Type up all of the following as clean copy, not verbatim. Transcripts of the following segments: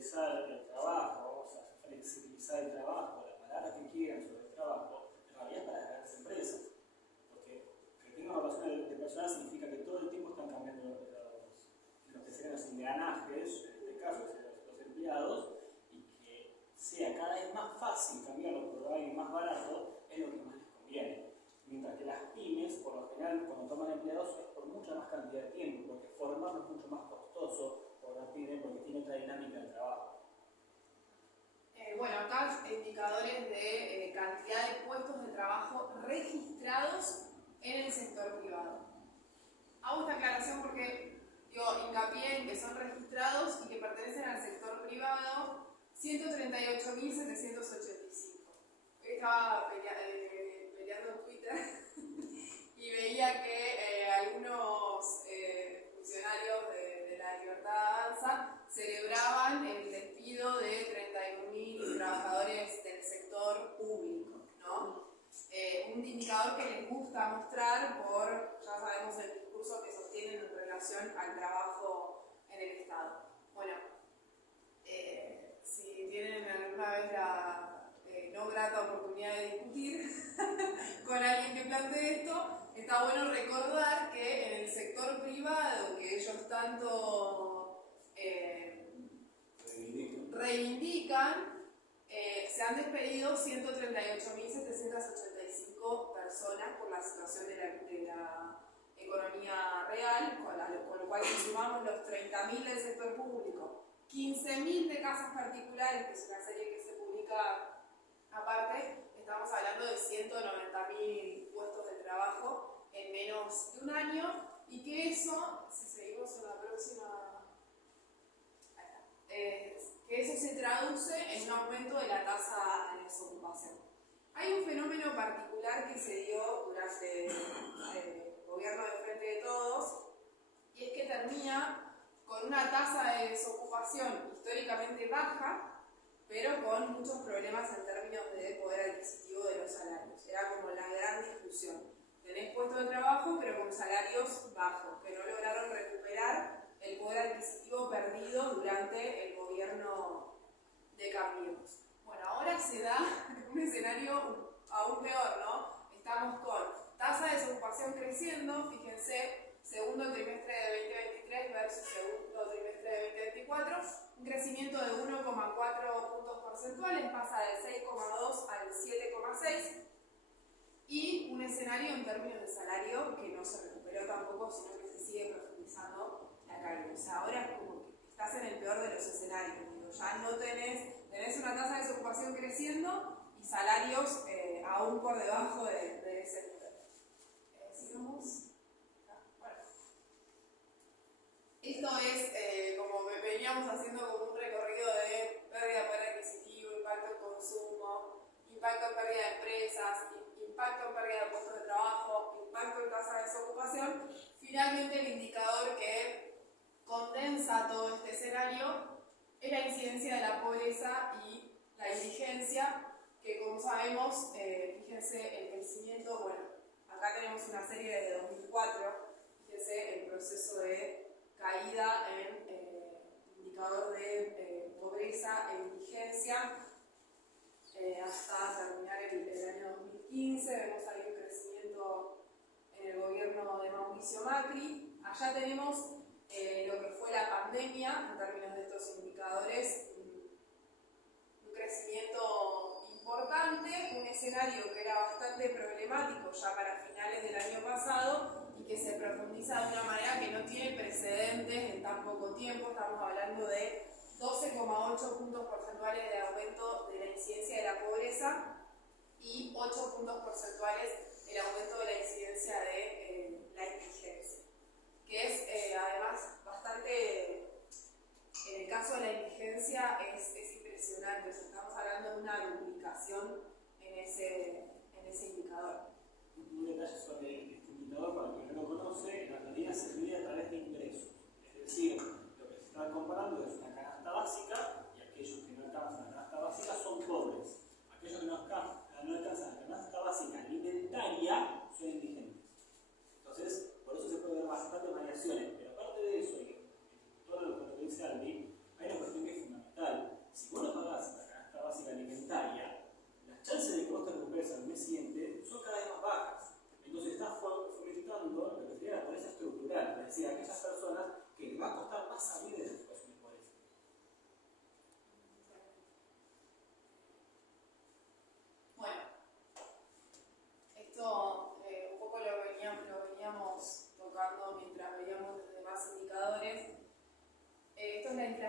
descentralizar el trabajo, vamos a flexibilizar el trabajo, la palabra que quieran sobre el trabajo, en realidad es para las grandes empresas. Porque que tenga una relación de personas significa que todo el tiempo están cambiando lo que serían los engranajes, en este caso los empleados, y que sea cada vez más fácil cambiarlo por alguien más barato, es lo que más les conviene. Mientras que las pymes, por lo general, cuando toman empleados es por mucha más cantidad de tiempo, porque formarlo es mucho más costoso por la pyme, porque tiene otra dinámica de trabajo. Bueno, acá indicadores de cantidad de puestos de trabajo registrados en el sector privado. Hago esta aclaración porque digo hincapié en que son registrados y que pertenecen al sector privado 138.785. Estaba peleando en Twitter y veía que algunos funcionarios de la Libertad Avanza celebraban el despido de 31.000 trabajadores del sector público, ¿no? Un indicador que les gusta mostrar por, ya sabemos, el discurso que sostienen en relación al trabajo en el Estado. Bueno, si tienen alguna vez la no grata oportunidad de discutir con alguien que plantee esto, está bueno recordar que en el sector privado, que ellos tanto reivindican, se han despedido 138.785 personas por la situación de la economía real, con lo cual si sumamos los 30.000 del sector público, 15.000 de casas particulares, que es una serie que se publica aparte, estamos hablando de 190.000 puestos de trabajo en menos de un año, y que eso, si seguimos en la próxima, que eso se traduce en un aumento de la tasa de desocupación. Hay un fenómeno particular que se dio durante el gobierno de Frente de Todos, y es que termina con una tasa de desocupación históricamente baja, pero con muchos problemas en términos de poder adquisitivo de los salarios. Era como la gran discusión. Tenés puestos de trabajo, pero con salarios bajos, que no lograron recuperar el poder adquisitivo perdido durante el gobierno de Cambiemos. Bueno, ahora se da un escenario aún peor, ¿no? Estamos con tasa de desocupación creciendo, fíjense, segundo trimestre de 2023 versus segundo trimestre de 2024, un crecimiento de 1,4 puntos porcentuales, pasa del 6,2 al 7,6, y un escenario en términos de salario que no se recuperó tampoco, sino que se sigue profundizando la caída. O sea, ahora es como que estás en el peor de los escenarios, digo, ya no tenés una tasa de desocupación creciendo y salarios aún por debajo de ese nivel. Sigamos. Esto es como veníamos haciendo como un recorrido de pérdida de poder adquisitivo, impacto en consumo, impacto en pérdida de empresas, impacto en pérdida de puestos de trabajo, impacto en tasa de desocupación. Finalmente, el indicador que condensa todo este escenario es la incidencia de la pobreza y la indigencia, que como sabemos, fíjense el crecimiento, bueno, acá tenemos una serie desde 2004, fíjense el proceso de caída en indicador de pobreza e indigencia hasta terminar el año 2015. Vemos ahí un crecimiento en el gobierno de Mauricio Macri. Allá tenemos lo que fue la pandemia en términos de estos indicadores, un crecimiento importante, un escenario que era bastante problemático ya para finales del año pasado, y que se profundiza de una manera que no tiene precedentes en tan poco tiempo. Estamos hablando de 12,8 puntos porcentuales de aumento de la incidencia de la pobreza y 8 puntos porcentuales el aumento de la incidencia de la indigencia, que es además bastante, en el caso de la indigencia es impresionante. O sea, estamos hablando de una duplicación en ese indicador. Un detalle sobre este indicador, para quien no lo conoce, en realidad se mide a través de ingresos. Es decir, lo que se está comparando es una canasta básica, y aquellos que no alcanzan la canasta básica son pobres. Aquellos que no alcanzan la canasta básica alimentaria son indigentes. Entonces, por eso se puede ver bastantes variaciones. Pero aparte de eso, y todo lo que dice Albi, hay una cuestión que es fundamental.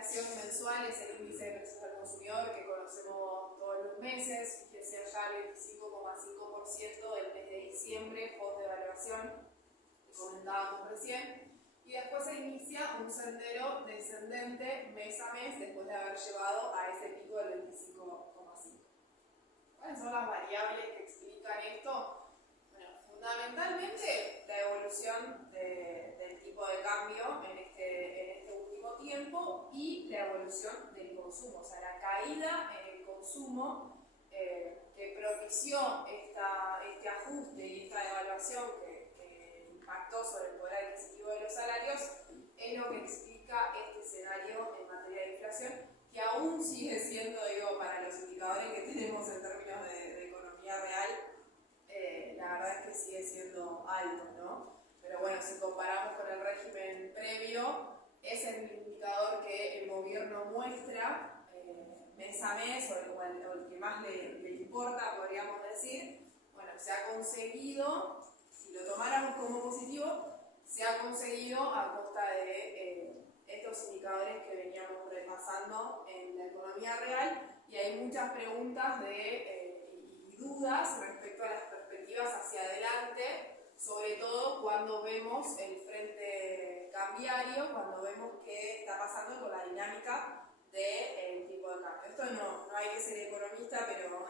inflación mensual es el índice de precios al consumidor que conocemos todos los meses, que sea ya el 25,5% del mes de diciembre, post devaluación, que comentábamos recién. Y después se inicia un sendero descendente mes a mes después de haber llevado a ese pico del 25,5%. ¿Cuáles son las variables que explican esto? Bueno, fundamentalmente la evolución del tipo de cambio en este último tiempo y la evolución del consumo, o sea, la caída en el consumo que propició este ajuste y esta devaluación que impactó sobre el poder adquisitivo de los salarios es lo que explica este escenario en materia de inflación, que aún sigue siendo, digo, para los indicadores que tenemos en términos de economía real, la verdad es que sigue siendo alto, ¿no? Pero bueno, si comparamos con el régimen previo, es el indicador que el gobierno muestra mes a mes, o el que más le importa, podríamos decir. Bueno, se ha conseguido, si lo tomáramos como positivo, se ha conseguido a costa de estos indicadores que veníamos repasando en la economía real, y hay muchas preguntas y dudas respecto a las perspectivas hacia adelante, sobre todo cuando vemos el frente cambiario, cuando vemos qué está pasando con la dinámica del tipo de cambio. Esto no hay que ser economista, pero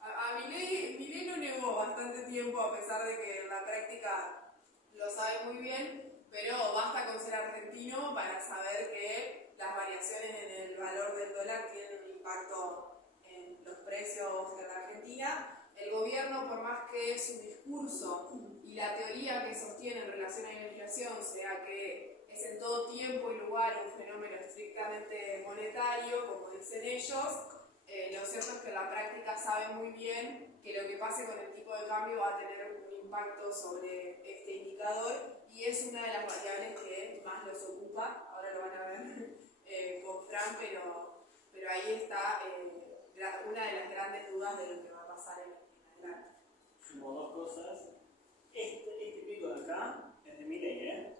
a Milei lo negó bastante tiempo, a pesar de que en la práctica lo sabe muy bien, pero basta con ser argentino para saber que las variaciones en el valor del dólar tienen un impacto en los precios de la Argentina. El gobierno, por más que su discurso y la teoría que sostiene en relación a la inflación sea que es en todo tiempo y lugar un fenómeno estrictamente monetario, como dicen ellos, lo cierto es que en la práctica saben muy bien que lo que pase con el tipo de cambio va a tener un impacto sobre este indicador, y es una de las variables que más los ocupa. Ahora lo van a ver con Fran, pero ahí está una de las grandes dudas de lo que va a pasar en adelante. Sumo dos cosas. Este pico de acá es de Milei,